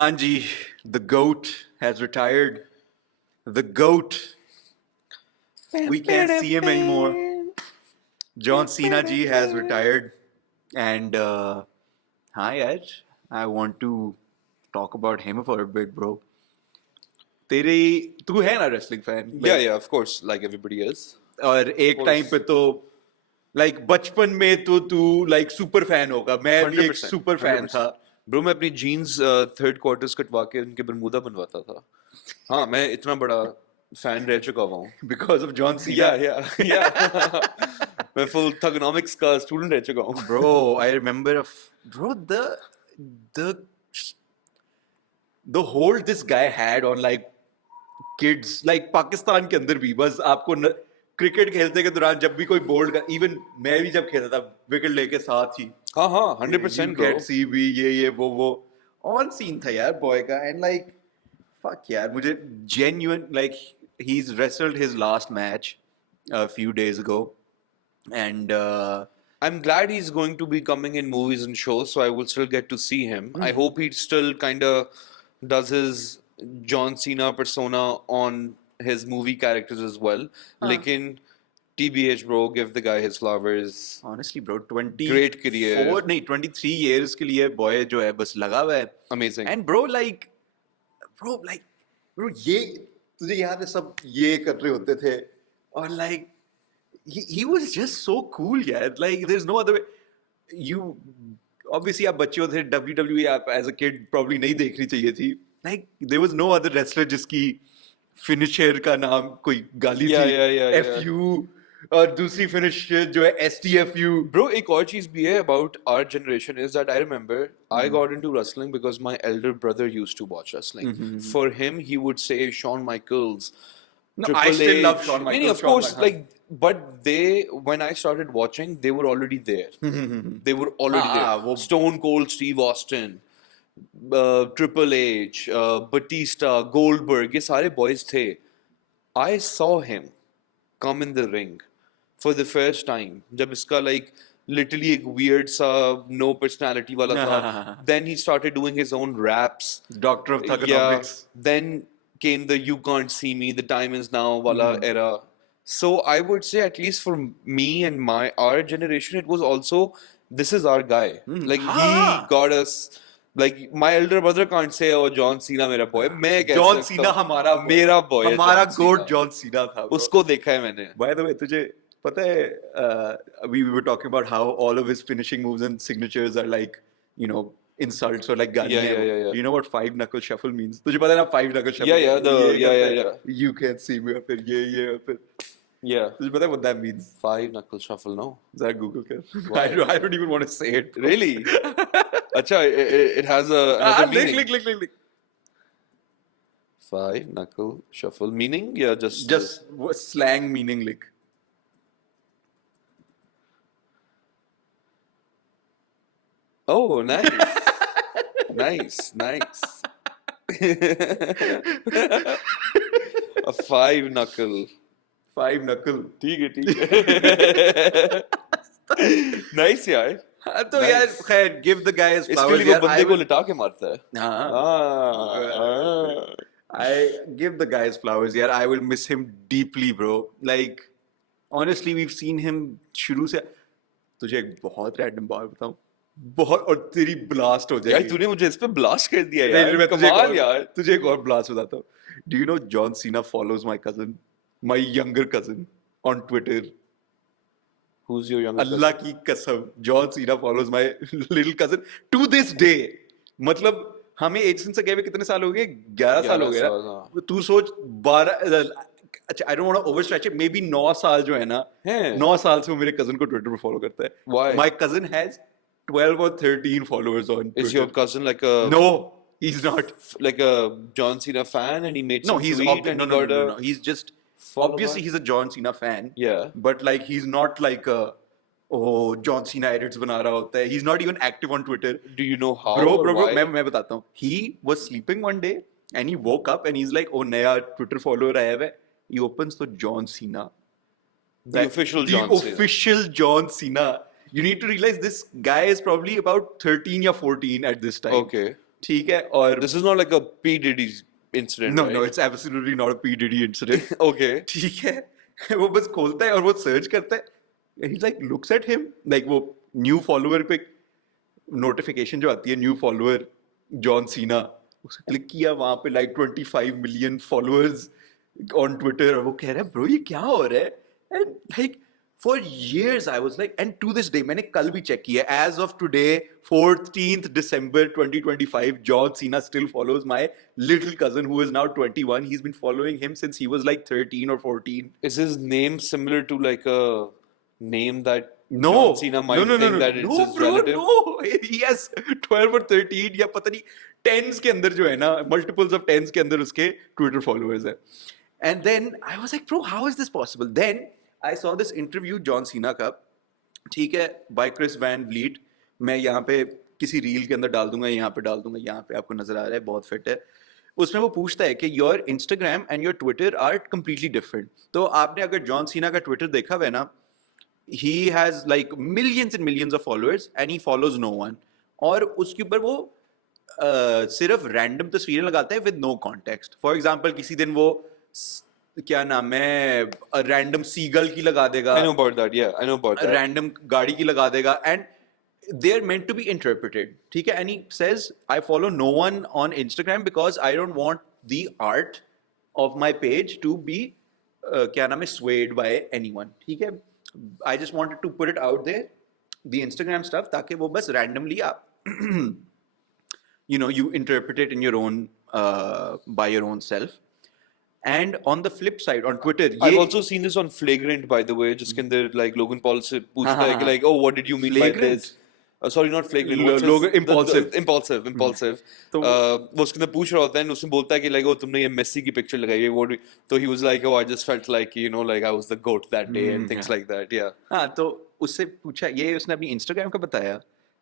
Anji, the GOAT has retired. The GOAT. We can't see him anymore. John Cena ji has retired. And hi Edge. I want to talk about him for a bit, bro. तेरे तू है ना wrestling fan Yeah, of course, like everybody is. और एक time पे तो like बचपन में तो तू लाइक सुपर फैन होगा मैं भी एक 100%, सुपर फैन था ब्रो मैं अपनी जीन्स थर्ड क्वार्टर्स कटवा के उनके बरमूदा बनवाता था. हाँ, मैं इतना बड़ा फैन रह चुका हुआ हूँ. बिकॉज ऑफ जॉन सीना या मैं फुल थगनॉमिक्स का स्टूडेंट रह चुका हूँ. bro I remember bro the the hold this guy had on like kids like Pakistan के अंदर भी बस आपको क्रिकेट खेलते के दौरान जब भी कोई बोल्ड का इवन मैं भी जब खेलता था विकेट लेके साथ ही हाँ 100% गेट सी भी ये वो ऑन सीन था यार बॉय का एंड लाइक फक यार मुझे genuine like he's wrestled his last match a few days ago and I'm glad he's going to be coming in movies and shows, so I will still get to see him. I hope he still kind of does his John Cena persona on his movie characters as well. Lekin TBH, bro, give the guy his flowers. honestly bro 20 Great career. 4 नहीं 23 years के लिए boy जो है बस लगा हुआ है Amazing. And bro ये तुझे याद है सब ये कर रहे होते थे और like he was just so cool यार like there's no other way you obviously आप बच्चे होते थे WWE आप as a kid probably नहीं देखनी चाहिए थी like there was no other wrestler जिसकी finisher का नाम कोई गाली Yeah, थी yeah. FU और दूसरी फिनिश जो है STFU Bro, एक और चीज भी है about our generation is that I remember I got into wrestling because my elder brother used to watch wrestling. For him, he would say Shawn Michaels. No, Triple I still H. love Shawn Michaels. Of course, like, but when I started watching, they were already there. They were already there. Stone Cold Steve Austin, Triple H, Batista, Goldberg, ये सारे boys थे. I saw him come in the ring for the first time. जब इसका like literally एक weird सा no personality वाला था. Then he started doing his own raps. Doctor of Thugonomics. Then came the You Can't See Me, The Time Is Now wala era. So I would say at least for me and our generation, it was also this is our guy. Like he got us. Like my elder brother can't say oh John Cena मेरा boy. मैं कह John सकता Cena हूँ, हमारा मेरा boy है हमारा John गोट Cena. John Cena था bro. उसको देखा है मैंने. By the way, तुझे पता है we were talking about how all of his finishing moves and signatures are like, you know, insults or like गालियाँ. Yeah. You know what five knuckle shuffle means? तुझे पता है ना five knuckle shuffle? Yeah, ये करता है, You can't see me और फिर ये और फिर Yeah. तुझे पता है what that means? Five knuckle shuffle, no? Zara Google कर. I don't even want to say it. Really? Acha, it has another meaning. Lick. Five knuckle shuffle meaning? Yeah, Just slang meaning like. Oh, nice. nice. A five knuckle. Five knuckle. ठीक है. Nice यार. तो यार खैर give the guy his flowers. इसके लिए वो बंदे को लिटा के मारता है. हाँ. I give the guy his flowers. यार I will miss him deeply, bro. Like honestly, we've seen him शुरू से. तुझे एक बहुत random बात बताऊं. बहुत और तेरी blast हो जाएगी. यार तूने मुझे इस पे blast कर दिया नहीं, यार. मैं कमाल यार. तुझे एक और blast बताता हूँ. Do you know John Cena follows my cousin, my younger cousin, on Twitter? Who's your younger cousin? अल्लाह की कसम John Cena follows my little cousin to this day. मतलब हमें एजेंट से गए हुए कितने साल हो गए 11 साल हो गए ना तू सोच 12 अच्छा I don't want to overstretch it maybe 9 साल जो है ना 9 साल से वो मेरे कजन को ट्विटर पे फॉलो करता है. Why? My cousin has 12 or 13 followers on Twitter. Is your cousin like a No, he's not. Like a John Cena fan and he made some he's tweet and no. He's just obviously he's a John Cena fan. Yeah. But like he's not like a John Cena edits बना रहा होता है. He's not even active on Twitter. Do you know how? Bro, मैं बताता हूँ. He was sleeping one day and he woke up and he's like, oh नया Twitter follower आया है. He opens to John Cena. The official John Cena. The official John Cena. You need to realize this guy is probably about 13 or 14 at this time. Okay. ठीक है, और This is not like a P Diddy incident, no right? no, it's absolutely not a P Diddy incident. Okay. ठीक है, वो बस खोलता है और वो सर्च करता है, he like looks at him, like वो न्यू फॉलोअर पे नोटिफिकेशन जो आती है, न्यू फॉलोअर जॉन सीना, उसने क्लिक किया, वहां पे like 25 million followers on Twitter, और वो कह रहा है ब्रो ये क्या हो रहा है, and like for years I was like, and to this day मैंने कल भी चेक किया, as of today 14th December 2025, John Cena still follows my little cousin who is now 21. He's been following him since he was like 13 or 14. Is his name similar to like a name that No, John Cena might think that it's no, his bro, relative? no. He has 12 or 13 या पता नहीं tens के अंदर जो है ना, multiples of tens के अंदर उसके Twitter followers है. And then I was like, bro, how is this possible? Then I saw this interview John Cena का, ठीक है, by Chris Van Vliet. मैं यहाँ पे किसी रील के अंदर डाल दूंगा, यहाँ पे डाल दूंगा, यहाँ पे आपको नजर आ रहा है, बहुत फिट है. उसमें वो पूछता है कि your Instagram and your Twitter are completely different. तो आपने अगर जॉन सीना का ट्विटर देखा हुआ है ना, he has like millions and millions of followers and he follows no one. और उसके ऊपर वो सिर्फ रैंडम तस्वीरें लगाता है with no context. For example, किसी दिन वो क्या नाम है, रैंडम सीगल की लगा देगा, I know about that. Yeah, I know about that. Random गाड़ी की लगा देगा, and they are meant to be interpreted. ठीक है, and he says I follow no one on Instagram because I don't want the art of my page to be क्या नाम है, swayed by anyone. ठीक है, I just wanted to put it out there, the Instagram stuff, ताकि वो बस randomly आप you interpret it in your own by your own self. And on the flip side, on Twitter, I've also seen this on Flagrant, by the way. जिसके अंदर like Logan Paul से पूछता है कि like, oh, what did you mean by Flagrant? this? Sorry, not Flagrant. what's his- Logan- Impulsive. Impulsive. तो वो उसके अंदर पूछ रहा होता है, उसमें बोलता है कि like, oh, तुमने ये मेसी की पिक्चर लगाई है, what? तो he was like, oh, I just felt like, like I was the goat that day and things like that. Yeah. हाँ, तो उससे पूछा, ये उसने अपनी Instagram का बताया,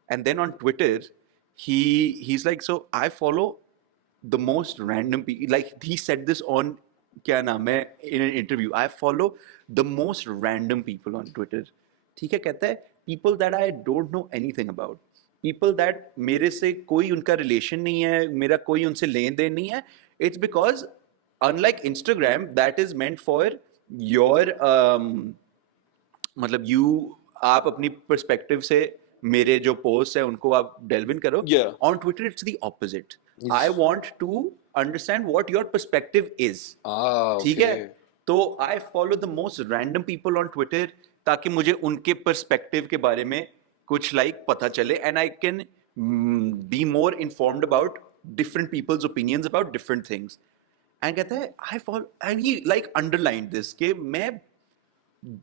and then on Twitter, he's like, so I follow the most random people. Like he said this on क्या नाम है, in an interview, I follow the most random people on Twitter. ठीक है, कहता है people that I don't know anything about, people that मेरे से कोई उनका रिलेशन नहीं है, मेरा कोई उनसे लेन देन नहीं है. It's because unlike Instagram that is meant for your मतलब आप अपनी perspective से मेरे जो posts है उनको आप delve in करो. Yeah. On Twitter it's the opposite. I want to understand what your perspective is. ठीक है, तो I follow the most random people on Twitter ताकि मुझे उनके perspective के बारे में कुछ पता चले, and I can be more informed about different people's opinions about different things. And कहता है I follow, and he underlined this कि मैं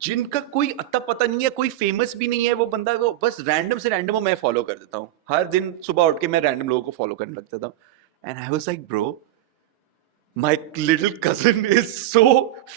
जिनका कोई अता पता नहीं है, कोई फेमस भी नहीं है, वो बंदा को बस रैंडम से रैंडम मैं फॉलो कर देता हूँ. हर दिन सुबह उठ के मैं रैंडम लोगों को फॉलो करने लग जाता हूँ. And I was like bro, my little cousin is so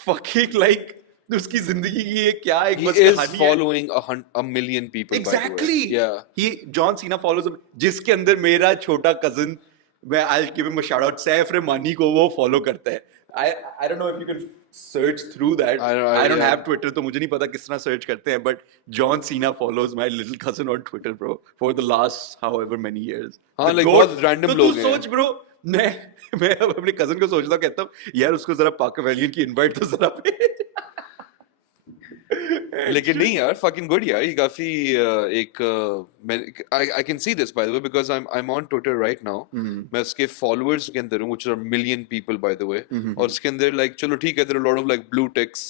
fucking like, उसकी जिंदगी की ये क्या एक बस कहानी है. Following a million people. Exactly. By the way. Yeah. He John Cena follows him, जिसके अंदर मेरा छोटा कजिन, मैं I'll give him a shout out, Saif Rahmani को वो फॉलो करता है. I don't know if you can search through that. I don't have Twitter, तो मुझे नहीं पता किस तरह सर्च करते हैं, but John Cena follows my little cousin on Twitter, bro, for the last however many years. हाँ, The like goat- बहुत random तो लोग तू हैं. सोच bro, मैं अब अपने कजिन को सोचता हूँ, कहता हूँ यार उसको जरा पाकिस्तान की इनवाइट तो जरा भेज. लेकिन नहीं यार, fucking good यार, ये काफी I can see this by the way because I'm on Twitter right now. मैं उसके followers के अंदर हूँ, which are a million people by the way. और उसके अंदर like चलो ठीक है, there are a lot of like blue ticks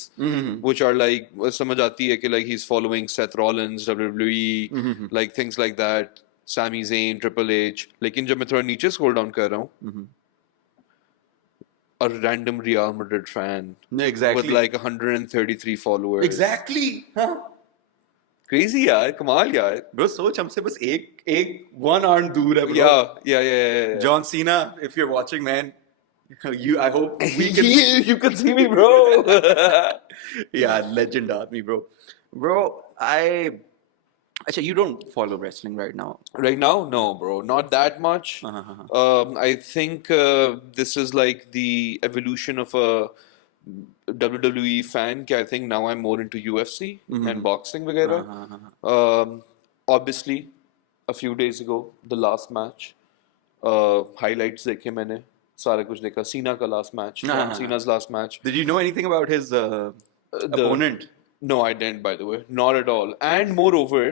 which are like समझ आती है कि like he's following Seth Rollins, WWE, like things like that, Sami Zayn, Triple H. लेकिन जब मैं थोड़ा नीचे scroll down कर रहा हूँ, a random Real Madrid fan Exactly. with like 133 followers. Exactly. हाँ. Crazy यार, कमाल यार. Bro, सोच हमसे बस एक one arm दूर है bro. Yeah. John Cena, if you're watching, man, I hope we can. You can see me, bro. Yeah, legend आदमी bro. Bro, Actually, you don't follow wrestling right now. Right now, no, bro, not that much. I think this is like the evolution of a WWE fan. I think now I'm more into UFC and boxing, वगैरह. Obviously, a few days ago, the last match. highlights देखे मैंने, सारा कुछ देखा. सीना का last match, John Cena's last match. Did you know anything about his opponent? No, I didn't, by the way. Not at all. And moreover,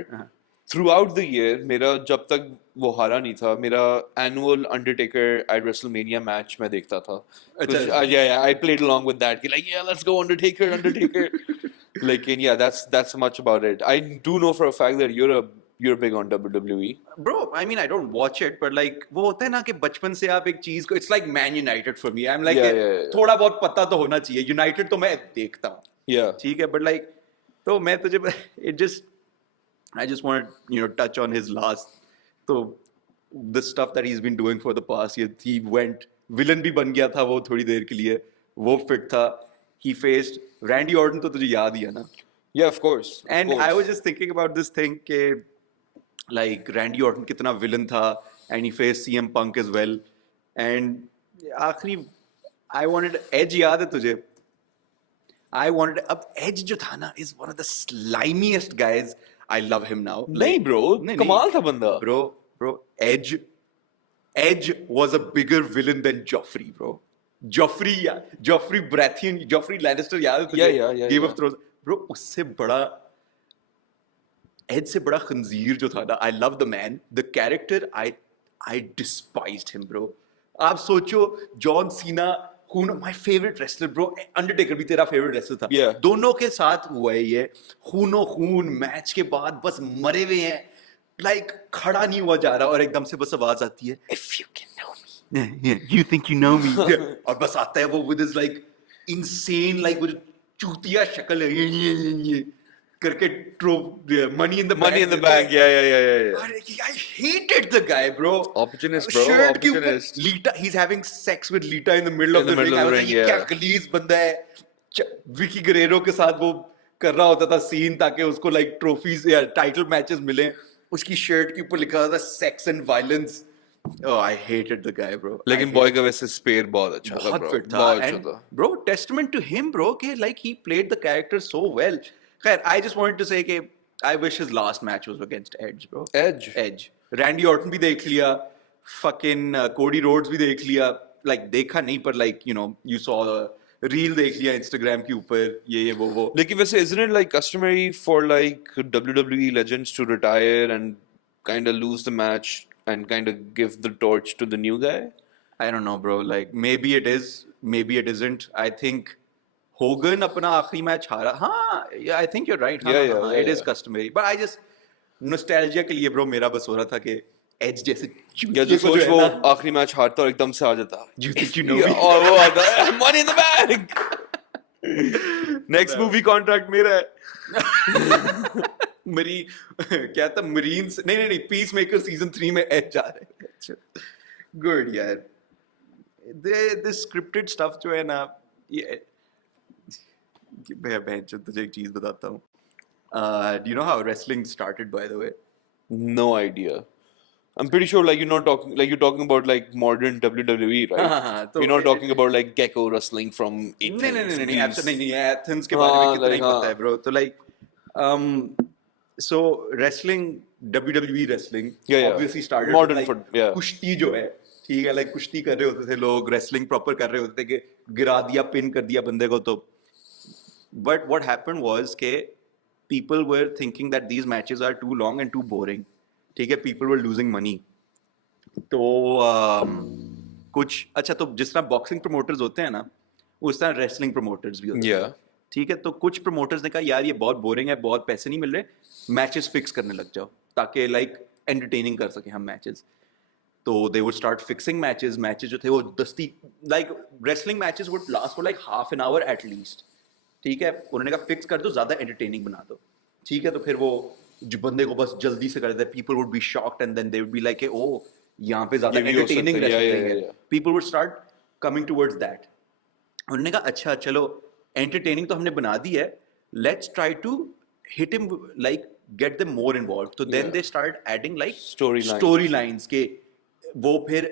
throughout the year, मेरा जब तक वो हारा नहीं था, मेरा annual Undertaker at WrestleMania match मैं देखता था. Yeah, I played along with that. Like, yeah, let's go Undertaker, Undertaker. Like, and yeah, that's much about it. I do know for a fact that you're big on WWE. Bro, I mean, I don't watch it, but like वो होता है ना कि बचपन से आप एक चीज को, it's like Man United for me. I'm like थोड़ा बहुत पता तो होना चाहिए. United तो मैं देखता हूँ. Yeah. ठीक है, but like तो मैं तुझे I just want to touch on his last. So the stuff that he's been doing for the past year. He went villain भी बन गया था वो थोड़ी देर के लिए. वो fit था. He faced Randy Orton, तो तुझे याद ही है ना? Yeah, of course. And I was just thinking about this thing कि like Randy Orton कितना villain था, and he faced CM Punk as well. And आखिरी I wanted Edge, याद है तुझे? अब Edge जो था ना is one of the slimiest guys. I love him now. नहीं bro, कमाल था बंदा. Bro, Edge was a bigger villain than Joffrey, bro. Joffrey Baratheon, Joffrey Lannister, याद है तुझे? Yeah. Game of Thrones. Bro, उससे बड़ा Edge से बड़ा खंजीर जो था ना, I love the man. The character, I despised him, bro. आप सोचो, John Cena, my favorite wrestler, bro. Undertaker भी तेरा favorite wrestler था. Yeah. दोनों के साथ हुआ है ये. खून मैच के बाद बस मरे हुए हैं. Like खड़ा नहीं हुआ जा रहा और एकदम से बस आवाज आती है. If you can know me. Yeah, you think you know me. और बस आता है वो with his like insane like वो चूतिया शक्ल है. करके money in the bank. Yeah. I hated the guy, bro. Opportunist, bro. Shirt के ऊपर Opportunist. Lita, he's having sex with Lita in the middle of the ring. I was like, ये क्या गलीज बंदा है. विकी गरेरो के साथ वो कर रहा होता था सीन ताकि उसको like trophies या title matches मिले. उसकी shirt के ऊपर लिखा था sex and violence. Oh, I hated the guy, bro. लेकिन बॉय का वैसे स्पेयर बहुत अच्छा था, बहुत bro. fit था. बहुत अच्छा And था. bro, testament to him, bro, कि like he played the character so well. खैर, I just wanted to say कि I wish his last match was against Edge, bro. Edge. Randy Orton भी देख लिया. Fucking Cody Rhodes भी देख लिया. Like देखा नहीं पर like you saw the reel देख लिया Instagram के ऊपर ये वो. लेकिन वैसे isn't it like customary for like WWE legends to retire and kind of lose the match and kind of give the torch to the new guy? I don't know, bro. Like maybe it is, maybe it isn't. I think Hogan अपना आखिरी match हारा. हाँ, yeah, I think you're right. हाँ, it is customary. But I just nostalgia के लिए, bro, मेरा बस हो रहा था कि Edge जैसे या जो सोच वो आखिरी मैच हारता और एकदम से आ जाता. You think you know me? और वो आता है Money in the Bank. Next movie contract मेरा है. क्या था Marines? नहीं Peacemaker season 3 में Edge जा रहे हैं. Good यार. The scripted stuff जो है ना ये मैं तुझे एक चीज बताता हूँ. Do you know how wrestling started, by the way? No idea. I'm pretty sure like you're talking about like modern WWE, right? You're not talking about like Gecko wrestling from Athens. नहीं Athens के बारे में कितना ही पता है, bro. तो like so wrestling, WWE wrestling obviously started modern like कुश्ती जो है, ठीक है, like कुश्ती कर रहे होते थे लोग, wrestling proper कर रहे होते थे कि गिरा दिया, पिन कर दिया बंदे को तो. But what happened was कि people were thinking that these matches are too long and too boring. ठीक है, people were losing money. तो कुछ अच्छा तो जिस तरह बॉक्सिंग प्रमोटर्स होते हैं ना, उस तरह रेसलिंग प्रमोटर्स भी होते हैं. ठीक है, तो कुछ प्रमोटर्स ने कहा यार ये बहुत बोरिंग है, बहुत पैसे नहीं मिल रहे, मैचेस फिक्स करने लग जाओ ताकि लाइक एंटरटेनिंग कर सके हम मैचेस. तो they would start fixing matches जो थे वो दस्ती like wrestling matches would last for like half an hour at least. ठीक है, उन्होंने कहा फिक्स कर दो, ज्यादा एंटरटेनिंग बना दो. ठीक है, तो फिर वो जो बंदे को बस जल्दी से कर देते, people would be shocked and then they would be like oh यहाँ पे ज्यादा एंटरटेनिंग wrestling है. People would start coming towards that. उन्होंने कहा अच्छा चलो एंटरटेनिंग तो हमने बना दी है, let's try to hit him like get them more involved. So then they start adding like storylines के वो फिर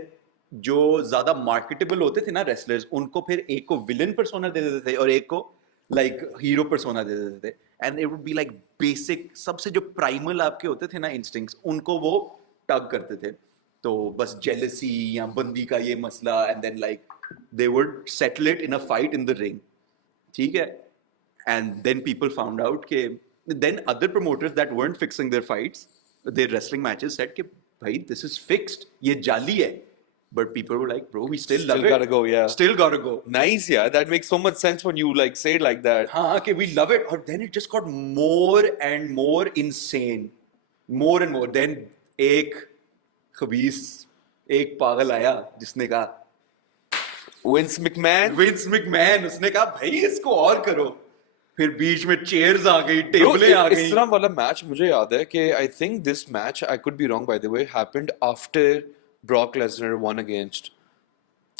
जो ज्यादा मार्केटेबल होते थे ना रेसलर्स, उनको फिर एक को विलन पर्सोना दे देते थे और एक को लाइक हीरो पर्सोना दे देते थे. And it would be like basic, सबसे जो प्राइमल आपके होते थे ना इंस्टिंक्ट्स, उनको वो टग करते थे. तो बस jealousy या बंदी का ये मसला, and then like they would settle it in a fight in the ring. ठीक है? And then people found out कि then other promoters that weren't fixing their fights, their wrestling matches said कि भाई this is fixed, ये जाली है. But people were like, bro, we still love it. gotta go, yeah. Still gotta go. Nice, yeah. That makes so much sense when you like say it like that. हाँ कि we love it. और then it just got more and more insane. More and more. Then एक खबीस, एक पागल आया जिसने कहा Vince McMahon, उसने कहा भाई इसको और करो. फिर बीच में चेयर्स आ गई, Bro, टेबलें आ इस गई. तरह वाला मैच मुझे याद है कि I think this match, I could be wrong by the way, happened after Brock Lesnar won against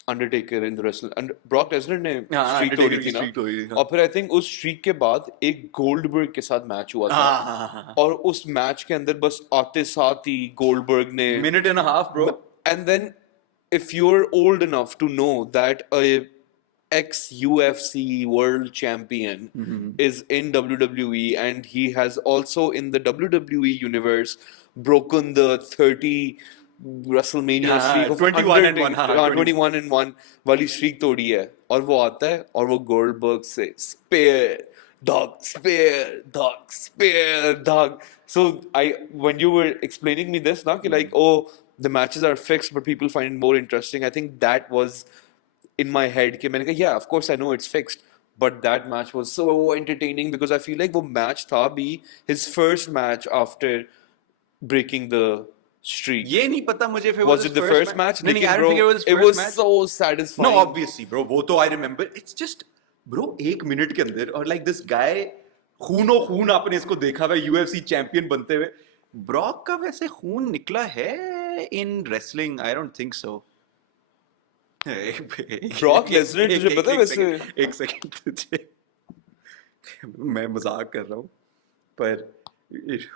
Undertaker in the wrestle. And Brock Lesnar ने हाँ, streak Undertaker तोड़ी की थी ना. streak तोड़ी थी, हाँ. और फिर I think उस streak के बाद एक Goldberg के साथ मैच हुआ था. हाँ. और उस मैच के अंदर बस आते साथ ही Goldberg ने Minute and a half, bro. And then, if you're old enough to know that a ex-UFC world champion is in WWE and he has also in the WWE universe broken the 30 WrestleMania हाँ, streak of 21 and 1, Undertaker- हाँ, हाँ, 21 and 1 वाली streak तोड़ी है और वो आता है और वो Goldberg से spear dog. So when you were explaining me this now कि like the matches are fixed but people find it more interesting, I think that was in my head कि मैंने कहा yeah, of course I know it's fixed, but that match was so entertaining because I feel like वो match था भी his first match after breaking the streak. ये नहीं पता मुझे if it Was it the first match? नहीं, लेकिन I don't bro, think it was his it first was match. so satisfying. No, obviously, bro. वो तो I remember. It's just, bro, एक minute के अंदर और like this guy, खूनो खून आपने इसको देखा हुआ UFC चैंपियन बनते हुए. ब्रॉक का वैसे खून निकला है in wrestling? I don't think so. Brock Lesnar तुझे पता है वैसे? एक सेकंड तुझे मैं मजाक कर रहा हूँ पर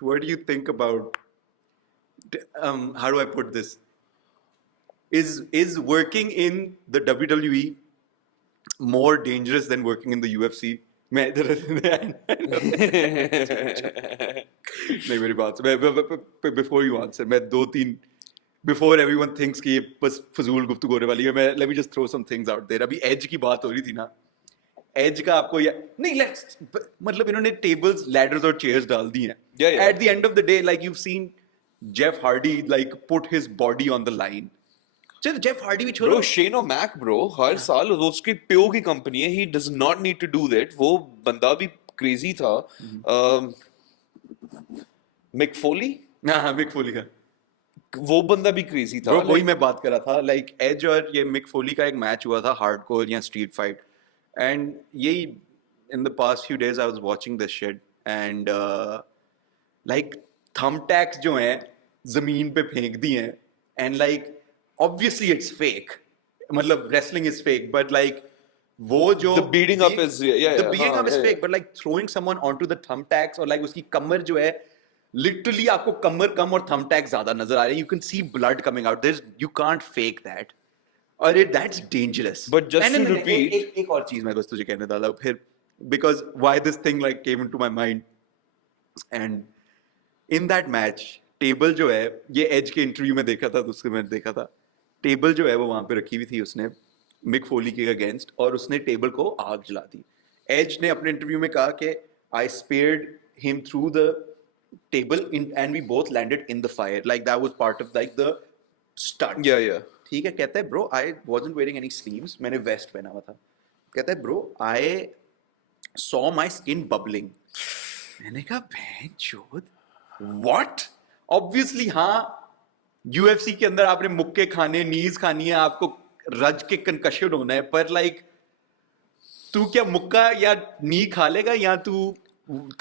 what do you think about how do I put this? Is working in the WWE more dangerous than working in the UFC? मैं इधर नहीं मेरी बात से मैं before you answer मैं दो तीन before everyone thinks कि ये बस फजूल गुफ्तगू होने वाली है मैं let me just throw some things out there. अभी एज की बात हो रही थी ना, एज का आपको या नहीं मतलब इन्होंने टेबल्स लैडर्स और चेयर्स डाल दी हैं. Yeah. At the end of the day, like you've seen Jeff Hardy like put his body on the line. चल जेफ हार्डी भी छोड़ो. Bro, Shane O'Mac, bro, हर साल वो उसकी प्यो की कंपनी है. He does not need to do that. वो बंदा भी crazy था. Mick Foley? हाँ मिक फोली का. वो बंदा भी crazy था. Bro, वही मैं बात कर रहा था. लाइक एज और ये मिक फोली का एक मैच हुआ था हार्डकोर या स्ट्रीट फाइट एंड यही in the past few days I was watching this shit and like thumbtacks जो हैं जमीन पे फेंक दी हैं and like obviously it's fake. मतलब wrestling is fake but like वो जो The beating up is the beating up is yeah. fake but like throwing someone onto the thumbtacks or like उसकी कमर जो है literally आपको कमर कम और thumbtack ज्यादा नजर आ रहे हैं. You can see blood coming out. You can't fake that. और that's dangerous. But just And to then repeat- एक और चीज मैं बस तुझे कहने डाला फिर because why this thing like came into my mind and in that match table जो है ये एज के इंटरव्यू में देखा था तो उसके मैंने देखा था टेबल जो है वो वहां पे रखी हुई थी उसने मिक फोली के अगेंस्ट और उसने टेबल को आग जला दी. एज ने अपने इंटरव्यू में कहा कि I speared him through the table and we both landed in the fire like that was part of like the stunt. Yeah. ठीक है. कहता है bro I wasn't wearing any sleeves. मैंने वेस्ट पहना हुआ था. कहता है bro I saw my skin bubbling. मैंने कहा भैंचोद व्हाट. ऑब्वियसली हाँ यूएफसी के अंदर आपने मुक्के खाने नीज खानी है आपको रज के कंकशन होना है पर लाइक तू क्या मुक्का या नी खा लेगा या तू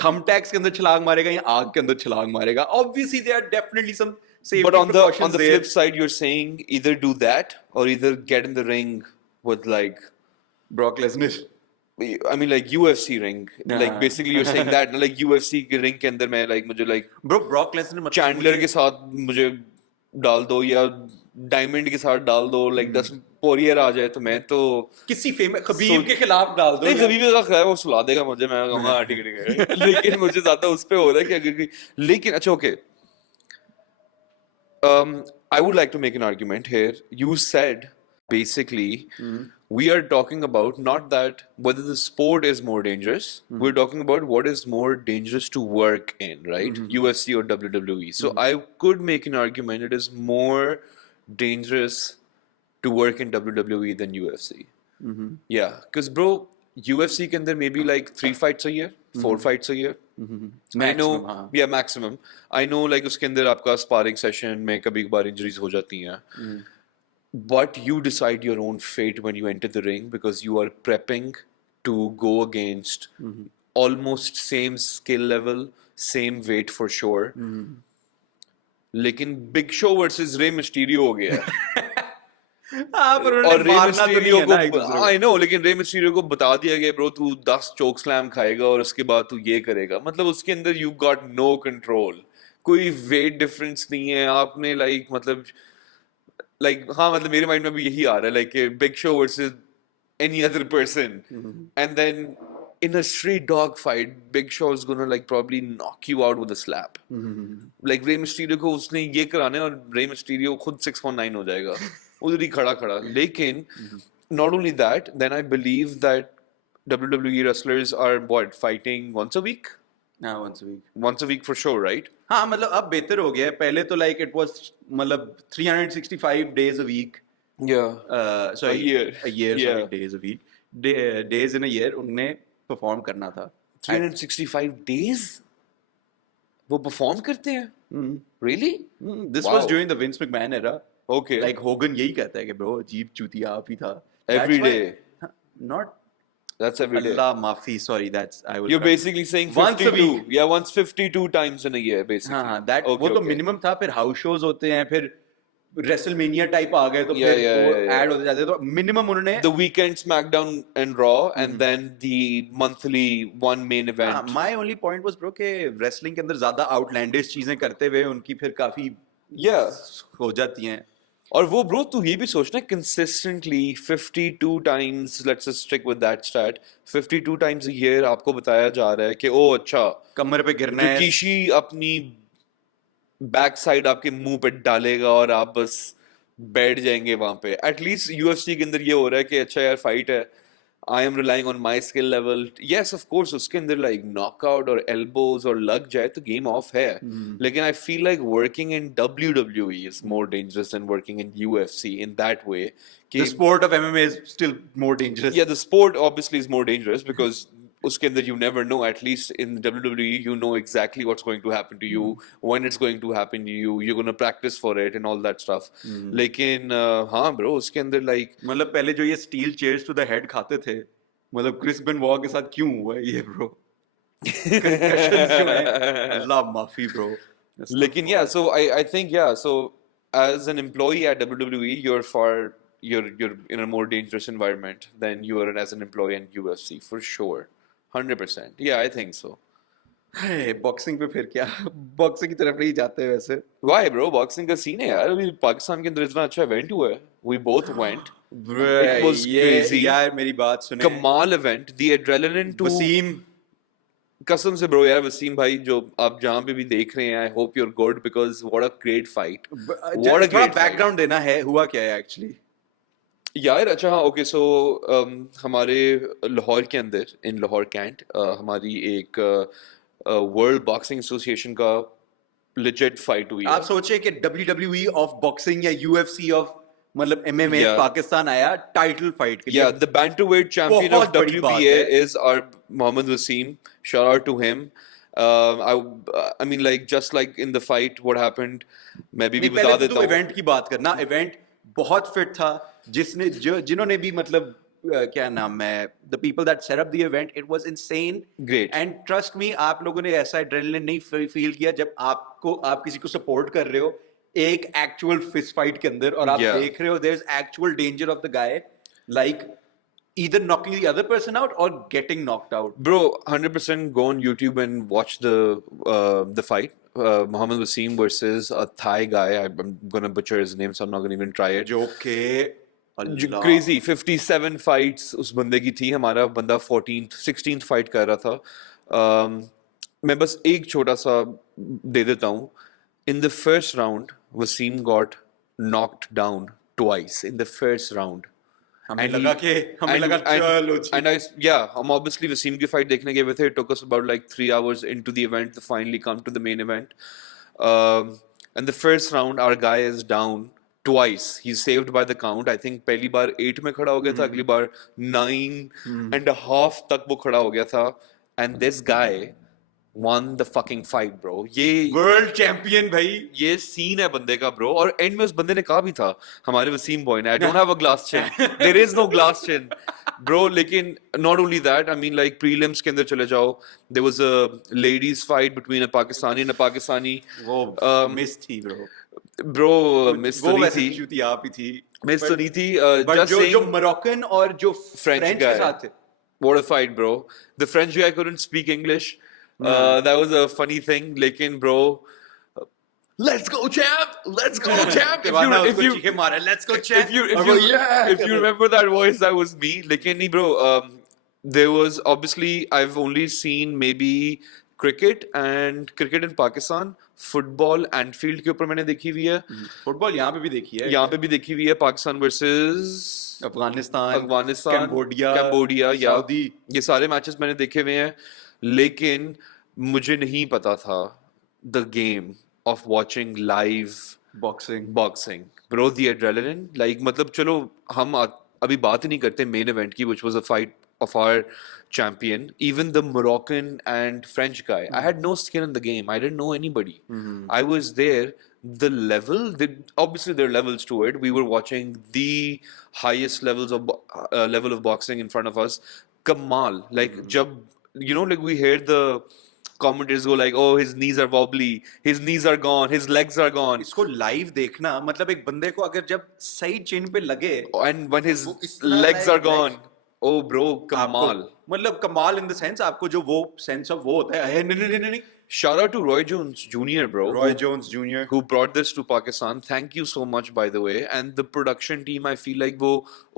थंबटैक्स के अंदर छलांग मारेगा या आग के अंदर छलांग मारेगा. Obviously there are definitely some safety But on the precautions there. flip side, you're saying either do that or either get in the ring with like, Brock Lesnar. I mean like UFC ring. Like basically you're saying that like UFC के ring के अंदर मैं like मुझे like Bro, Brock Lesnar मतलब Chandler के साथ मुझे डाल दो या Diamond के साथ डाल दो like 10 पोरियर आ जाए तो मैं तो किसी फेमस खबीब के खिलाफ डाल दो. नहीं खबीब का खैर वो सुला देगा मुझे मैं कहूँगा हाँ ठीक है लेकिन मुझे ज्यादा उस पे हो रहा है कि अगर लेकिन अच्छा okay I would like to make an argument here. You said basically we are talking about not that whether the sport is more dangerous, we're talking about what is more dangerous to work in, right? UFC or WWE. So I could make an argument it is more dangerous to work in WWE than UFC. Yeah, because bro, UFC के अंदर maybe like 3 fights a year, 4 fights a year. I know, Maximum, हाँ. yeah, maximum. I know like उसके अंदर आपका sparring session में कभी कभार injuries हो जाती हैं. But you decide your own fate when you enter the ring because you are prepping to go against almost same skill level, same weight for sure. लेकिन Big Show versus Rey Mysterio हो गया है. हाँ, पर उन्होंने और रे मारना तो नहीं मिस्टीरियो है ना एक दूसरे को आई नो लेकिन रे मिस्टीरियो को बता दिया गया ब्रो तू 10 चोक स्लैम खाएगा और उसके बाद तू ये करेगा मतलब उसके अंदर यू गॉट नो कंट्रोल कोई वेट डिफरेंस नहीं है आपने लाइक मतलब हाँ मतलब मेरे माइंड में भी यही आ रहा है like big show versus any other person and then in a straight dog fight Big Show is gonna like probably knock you out with a slap like Rey Mysterio को उसने ये कराने और Rey Mysterio खुद 619 हो जाएगा उधर ही खड़ा खड़ा लेकिन not only that then I believe that WWE wrestlers are what fighting once a week हाँ, once a week for sure right हाँ मतलब अब बेहतर हो गया है पहले तो like it was मतलब 365 days a week sorry a year yeah. sorry days a week days in a year उनने perform करना था 365 days वो perform करते हैं really this was during the Vince McMahon era okay like Hogan यही कहता है कि bro अजीब चूतिया आप ही था every day not that's every day Allah maafi sorry that's I will you're basically saying 52 once a week yeah once 52 times in a year basically हाँ that okay, वो तो minimum था फिर house shows होते हैं फिर WrestleMania टाइप आ गए तो फिर वो ऐड होते जाते तो मिनिमम उन्होंने the weekend SmackDown and Raw and then the monthly one main event my only point was bro कि wrestling के अंदर ज्यादा outlandish चीजें करते हुए उनकी फिर काफी हो जाती हैं और वो ब्रो तू ये भी सोचना consistently 52 times let's just stick with that stat 52 times a year आपको बताया जा रहा है कि ओ अच्छा कमर पे गिरना है किशी अपनी बैक साइड आपके मुंह पे डालेगा और आप बस बैठ जाएंगे वहां पे एटलीस्ट यूएफसी के अंदर ये हो रहा है कि अच्छा यार फाइट है I am relying on my skill level yes of course उसके अंदर लाइक नॉकआउट और एल्बोज और लग जाए तो गेम ऑफ है लेकिन I feel like working in WWE is more dangerous than working in UFC in that way the sport of MMA is still more dangerous yeah the sport obviously is more dangerous because उसके अंदर you never know at least in WWE you know exactly what's going to happen to you when it's going to happen to you you're going to practice for it and all that stuff लेकिन हाँ bro उसके अंदर like मतलब पहले जो ये steel chairs to the head खाते थे मतलब क्रिस बेनवॉ के साथ क्यों हुआ ये bro concussions जो है अल्लाह माफी bro लेकिन yeah so I think yeah so as an employee at WWE you're in a more dangerous environment than you are as an employee in UFC for sure 100% yeah I think so boxing पे फिर क्या boxing की तरफ नहीं जाते वैसे why bro boxing का scene है यार अभी पाकिस्तान के अंदर इतना अच्छा इवेंट हुआ है we both went it was crazy यार मेरी बात सुने कमाल event the adrenaline to Wasim कसम से ब्रो यार वसीम भाई जो आप जहाँ पे भी देख रहे हैं I hope you're good because what a great fight what a great background देना है हुआ क्या है एक्चुअली यार अच्छा हाँ ओके सो हमारे लाहौर के अंदर इन लाहौर कैंट हमारी एक वर्ल्ड बॉक्सिंग एसोसिएशन का लेजिट फाइट हुई आप सोचे कि WWE ऑफ बॉक्सिंग या UFC ऑफ मतलब MMA पाकिस्तान आया टाइटल फाइट के लिए yeah the bantamweight champion of WBA is our Mohammad Wasim shout out to him I mean like just like in the fight what happened मैं भी बता देता हूँ इवेंट की बात करना इवेंट बहुत फिट था जिसने जिन्होंने भी मतलब क्या नाम है the people that set up the event it was insane great and trust me आप लोगों ने ऐसा एड्रेनलिन नहीं फील किया जब आप किसी को सपोर्ट कर रहे हो एक एक्चुअल फिस्ट फाइट के अंदर और आप देख रहे हो there is actual danger of the guy like either knocking the other person out or getting knocked out bro 100% go on YouTube and watch the fight Mohammad Wasim versus a Thai guy I'm gonna butcher his name so I'm not gonna even try it crazy 57 fights उस बंदे की थी हमारा बंदा 14th 16th fight कर रहा था मैं बस एक छोटा सा दे देता हूँ in the first round Wasim got knocked down twice in the first round. हमें And लगा he- कि हमें लगा चलो जी. and I yeah, हम obviously Wasim की fight देखने गए थे. It took us about like 3 hours into the event to finally come to the main event. And the first round, our guy is down twice. He's saved by the count. I think पहली बार 8 में खड़ा हो गया था, अगली बार 9.5 तक वो खड़ा हो गया था. And this guy won the fucking fight, bro. ये वर्ल्ड चैंपियन भाई. ये सीन है बंदे का ब्रो. और एंड में उस बंदे ने कहा भी था, हमारे वसीम बॉय ने, I don't have a glass chin, there is no glass chin bro. लेकिन not only that, I mean like prelims के अंदर चले जाओ, there was a ladies fight between a Pakistani and a Pakistani. वो miss थी bro. Bro miss वो सुनी वैसे थी, थी आप ही थी. मिस सुनी थी. बट जस्ट जो सेइंग मोरक्कन और जो फ्रेंच के guy. साथ थे. What a fight, bro. The French guy couldn't speak English. That was a funny thing. Lekin, bro, let's go, champ! Let's go, champ! if you चीखे मारा, let's go champ. If you remember that voice, that was me. Lekin, bro, there was obviously, I've only seen maybe cricket in Pakistan. Football Anfield के ऊपर मैंने देखी हुई है. Football यहाँ पे भी देखी है. यहाँ पे भी देखी हुई है. Pakistan versus Afghanistan, Cambodia, Saudi, ये सारे मैचेस मैंने देखे हुए हैं. लेकिन मुझे नहीं पता था the game of watching live boxing bro. The adrenaline, like मतलब चलो हम अभी बात ही नहीं करते मेन इवेंट की, which was a fight of our champion. Even the Moroccan and French guy, I had no skin in the game. I didn't know anybody. I was there. The level, obviously there are levels to it. We were watching the highest levels of level of boxing in front of us. Kamal, like jab, you know, like we heard the commentators go like, oh, his knees are wobbly, his knees are gone, his legs are gone. इसको live देखना मतलब एक बंदे को अगर जब सही चिन पे लगे and when his legs are gone, oh bro, कमाल. मतलब कमाल इन द सेंस आपको जो वो सेंस ऑफ वो होता है. नहीं. Shout out to Roy Jones Jr., bro. Roy Jones Jr. who brought this to Pakistan. Thank you so much, by the way. And the production team, I feel like वो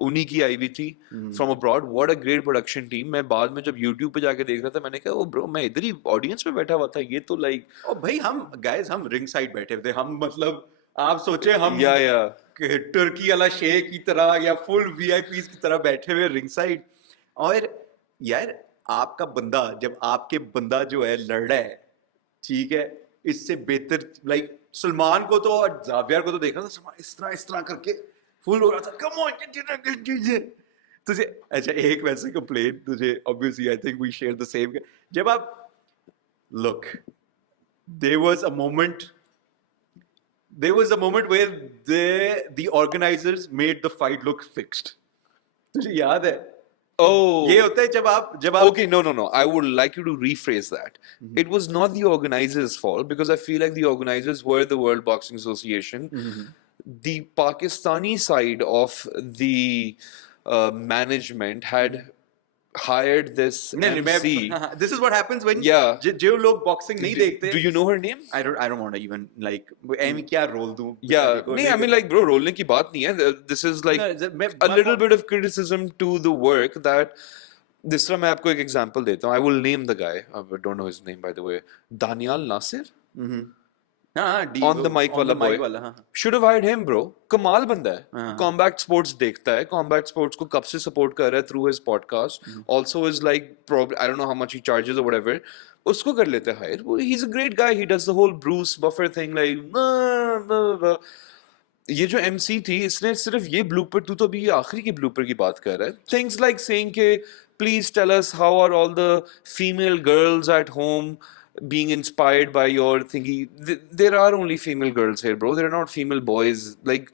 उन्हीं की आई हुई थी from abroad. What a great production team. मैं बाद में जब YouTube पे जाके देख रहा था, मैंने कहा, oh bro, मैं इधर ही ऑडियंस में बैठा हुआ था. ये तो like, ओ भाई हम रिंग साइड बैठे थे. हम मतलब आप सोचे हम तुर्की वाला शेख की तरह या फुल VIPs की तरह बैठे हुए रिंग साइड. और यार आपका बंदा जब आपके बंदा जो है लड़ रहा है, ठीक है, इससे बेहतर लाइक सलमान को तो और जावियर को तो देखा था, सलमान इस तरह करके फुल हो रहा था. कम ऑन तुझे अच्छा एक वैसे कंप्लेन तुझे obviously I think we share the same. जब आप look there was a moment where the organisers made the fight look fixed. तुझे याद है? Oh, ये होता है जब आप okay, no. I would like you to rephrase that. It was not the organizers' fault, because I feel like the organizers were the World Boxing Association. The Pakistani side of the management had hired this MC. This is what happens when जो लोग boxing नहीं देखते. Do you know her name? I don't want to even like एमी क्या role दूं. नहीं, I mean like bro, रोलने की बात नहीं है. This is like a little bit of criticism to the work that जिस तरह मैं आपको एक example देता हूँ. I will name the guy. I don't know his name, by the way. Danial Nasir. On the mic वाला boy. Should have hired him, bro. कमाल बंदा है. Combat sports देखता है. Combat sports को कब से support कर रहा है through his podcast. Also is like probably, I don't know how much he charges or whatever. उसको कर लेते हैं hire. He's a great guy. He does the whole Bruce Buffer thing like ये जो MC थी, इसने सिर्फ ये blooper, तू तो अभी ये आखिरी की blooper की बात कर रहा है. Things like saying के please tell us how are all the female girls at home being inspired by your thingy. There are only female girls here, bro. There are not female boys. Like,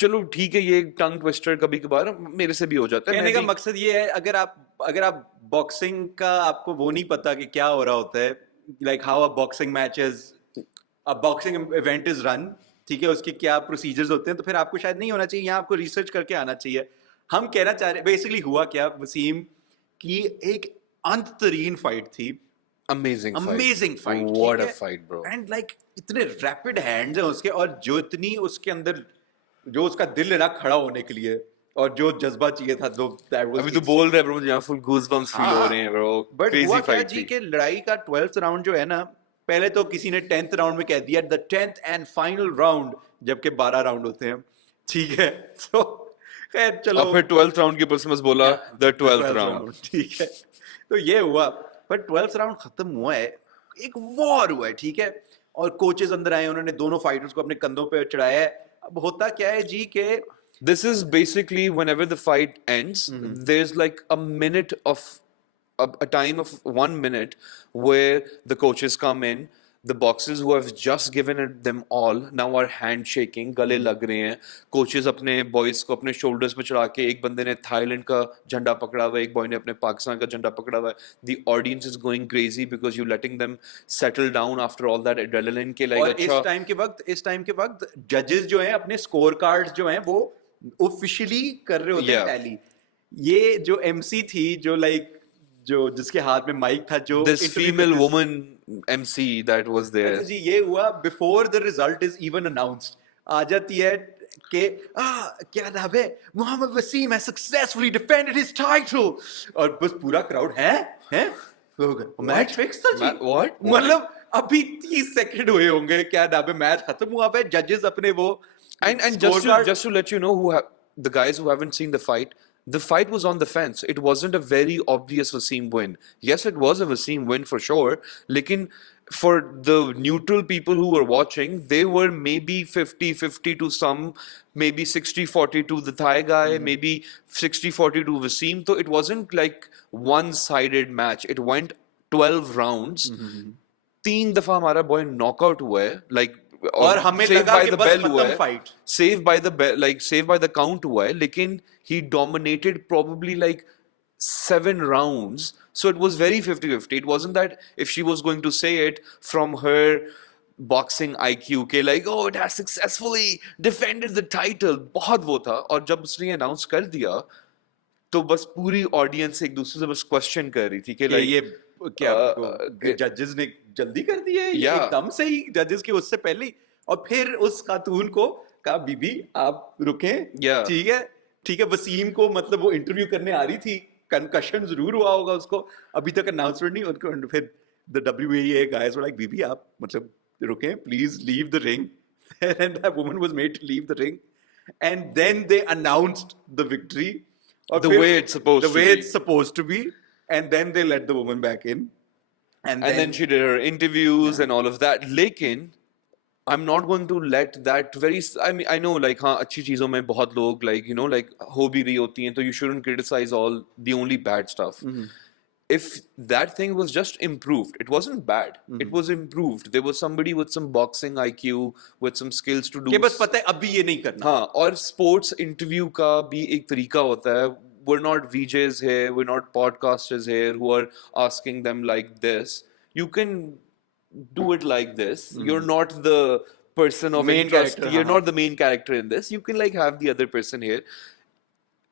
चलो ठीक है, ये tongue twister कभी कभार मेरे से भी हो जाता है. कहने का मकसद ये है, अगर आप बॉक्सिंग का आपको वो नहीं पता कि क्या हो रहा होता है, like how a boxing match is, a boxing event is run, ठीक है, उसके क्या प्रोसीजर्स होते हैं, तो फिर आपको शायद नहीं होना चाहिए. यहाँ आपको रिसर्च करके आना चाहिए. हम कहना चाह रहे बेसिकली हुआ क्या वसीम की एक अंतरीन फाइट थी. Amazing fight. What a fight, bro. And like इतने रैपिड हैंड्स हैं उसके, और जो इतनी उसके अंदर जो उसका दिल है ना खड़ा होने के लिए, और जो जज्बा चाहिए था, जो अभी तो बोल रहे हैं ब्रो, यहाँ फुल गूज़बम्प्स फील हो रहे हैं ब्रो. क्रेजी फाइट जी के लड़ाई का 12th राउंड जो है ना, पहले तो किसी ने 10th राउंड में कह दिया the 10th and final round जबकि 12 राउंड होते हैं, ठीक है। तो खैर चलो, और फिर 12th राउंड के ऊपर बस बोला द 12th राउंड, ठीक है। तो ये हुआ, पर 12th राउंड खत्म हुआ है, एक वॉर हुआ है, ठीक है। और कोचेस अंदर आए, उन्होंने दोनों फाइटर्स को अपने कंधों पे चढ़ाया है। अब होता क्या है जी के this is basically whenever the fight ends, there's like a minute of a time of 1 minute where the coaches come in, the boxers who have just given it them all now are handshaking, गले लग रहे हैं, coaches अपने boys को अपने shoulders पे चढ़ा के, एक बंदे ने थाईलैंड का झंडा पकड़ा हुआ है, एक बॉय ने अपने पाकिस्तान का झंडा पकड़ा हुआ है, the audience is going crazy because you letting them settle down after all that adrenaline के like और अच्छा इस टाइम के वक्त जजेस जो हैं अपने स्कोर कार्ड्स जो हैं वो ऑफिशियली कर रहे होते हैं Yeah. टैली। ये जो एमसी थी, जो लाइक जो जिसके हाथ में माइक था, जो this interview female करते- woman MC that was there. अच्छा जी, ये हुआ before the result is even announced. आ जाती है कि क्या नाम है, Mohammad Waseem has successfully defended his title, और बस पूरा क्राउड है मैच फिक्स था जी। What? मतलब अभी 30 सेकंड हुए होंगे, क्या नाम है, मैच खत्म हुआ है, जजेस अपने वो And just to let you know the guys who haven't seen the fight was on the fence. It wasn't a very obvious Wasim win. Yes, it was a Wasim win for sure. Lekin for the neutral people who were watching, they were maybe 50-50 to some, maybe 60-40 to the Thai guy, maybe 60-40 to Wasim. So it wasn't like one-sided match. It went 12 rounds. 3 दफा हमारा boy knockout हुआ है, like और हमें saved लगा by कि the बस bell हुआ खत्म है, fight। saved by the count हुआ है, लेकिन he dominated probably like 7 rounds, so it was very 50-50. It wasn't that if she was going to say it from her boxing IQ के like oh it has successfully defended the title, बहुत वो था। और जब उसने announce कर दिया तो बस पूरी ऑडियंस एक दूसरे से बस क्वेश्चन कर रही थी कि कि like ये क्या uh, जजेस ने जल्दी कर दिया है, ये Yeah. एकदम से ही जजेस के उससे पहले ही। और फिर उस खातून को कहा बीबी आप रुकें, Yeah. ठीक है। वसीम को मतलब वो इंटरव्यू करने आ रही थी, कंकशन जरूर हुआ होगा उसको, अभी तक अनाउंसमेंट नहीं उनको। फिर the WBA guys were like बीबी आप मतलब रुकें, please leave the ring, and that woman was made to leave the ring, and then they announced the victory, और The फिर- way it's supposed the to way be. it's supposed to be, and then they let the woman back in, and then she did her interviews and all of that. लेकिन I'm not going to let that I know like हाँ अच्छी चीजों में बहुत लोग like you know like हो भी रही होती हैं, तो you shouldn't criticize all the only bad stuff. If that thing was just improved, it wasn't bad. It was improved. There was somebody with some boxing IQ, with some skills to do. कि बस पता है अभी ये नहीं करना। हाँ, और स्पोर्ट्स इंटरव्यू का भी एक तरीका होता है। We're not VJs here, we're not podcasters here who are asking them like this. You can do it like this. You're not the person of Main interest. character, You're हाँ। not the main character in this. You can like have the other person here.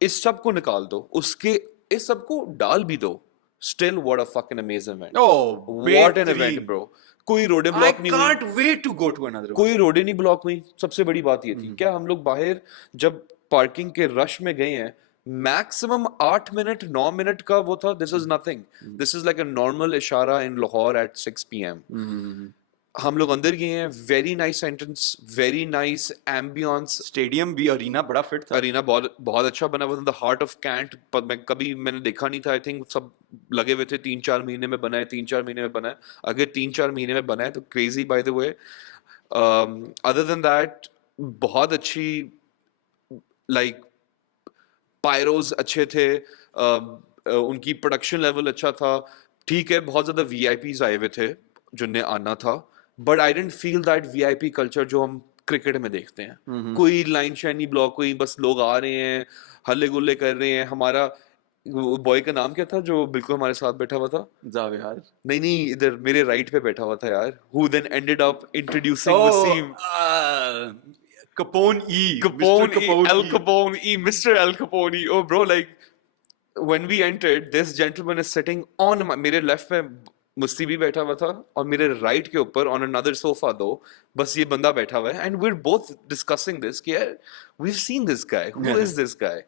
इस सब को निकाल दो, उसके इस सब को डाल भी दो। Still, what a fucking amazing event! Oh, What an event, bro! कोई रोडें I ब्लॉक नहीं हुई, can't wait to go to another one. कोई रोडें नहीं ब्लॉक हुई। सबसे बड़ी बात ये थी, क्या हम लोग बाहर जब पार्किंग के रश में गए हैं, मैक्सिमम 8 मिनट 9 मिनट का वो था। This is nothing, this is like a normal इशारा इन लाहौर एट 6 PM। हम लोग अंदर गए हैं, very nice entrance, very nice ambience, stadium भी, अरीना बड़ा फिट था। अरीना बहुत बहुत अच्छा बना हुआ था। द हार्ट ऑफ कैंट मैंने देखा नहीं था। आई थिंक सब लगे हुए थे 3-4 महीने में बना है, 3-4 महीने में बना है। अगर 3-4 महीने में बना है तो crazy bye the way. Other than that बहुत अच्छी लाइक पायरोज अच्छे थे, उनकी प्रोडक्शन लेवल अच्छा था। ठीक है, बहुत ज्यादा VIPs आए हुए थे जिन्हें आना था, but I didn't feel that VIP culture जो हम क्रिकेट में देखते हैं। कोई लाइन शाइनी ब्लॉक, कोई बस लोग आ रहे हैं, हल्ले गुल्ले कर रहे हैं। हमारा बॉय का नाम क्या था जो बिल्कुल हमारे साथ बैठा हुआ था? जावेद। नहीं, इधर मेरे राइट पे बैठा हुआ था यार, who then ended up introducing Wasim. Capone E. Capone, Mr. Capone El E. Capone, Mr. El Capone. Oh, bro, like when we entered, this gentleman is sitting on मेरे left में मुस्ती भी बैठा हुआ था, और मेरे right के ऊपर on another sofa though, बस ये बंदा बैठा हुआ है and we are both discussing this कि यार we have seen this guy, who is this guy?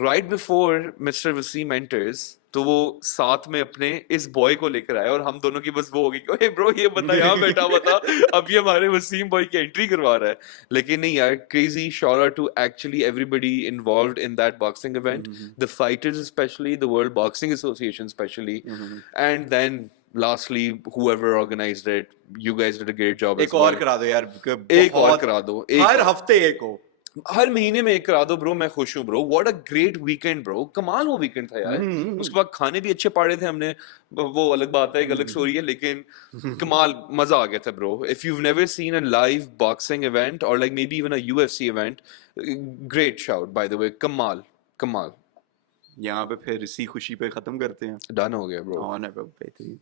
Right before mister Wasim enters, तो वो साथ में अपने इस बॉय को लेकर आया और हम दोनों की बस वो होगी कि ओए ब्रो ये बंदा यहाँ बैठा हुआ था, अब ये हमारे वसीम बॉय की एंट्री करवा रहा है. लेकिन नहीं यार, crazy shout out to actually everybody involved in that boxing event, the fighters especially, the World Boxing Association especially, and then lastly whoever organized it, you guys did a great job एक as well. और करा दो यार, एक और करा दो, हर हफ्ते एक हो, हर महीने में एक करा दो ब्रो. मैं खुश हूँ bro. What a great weekend bro. कमाल वो वीकेंड था यार. उसके बाद खाने भी अच्छे पाड़े थे हमने, वो अलग बात है, एक अलग स्टोरी है, लेकिन कमाल मजा आ गया था bro. If you never seen a live boxing event और like maybe even a UFC event, great shout by the way. कमाल कमाल. यहाँ पे फिर इसी खुशी पे खत्म करते हैं. डन हो गया ब्रो. ऑन है बेहतरीन.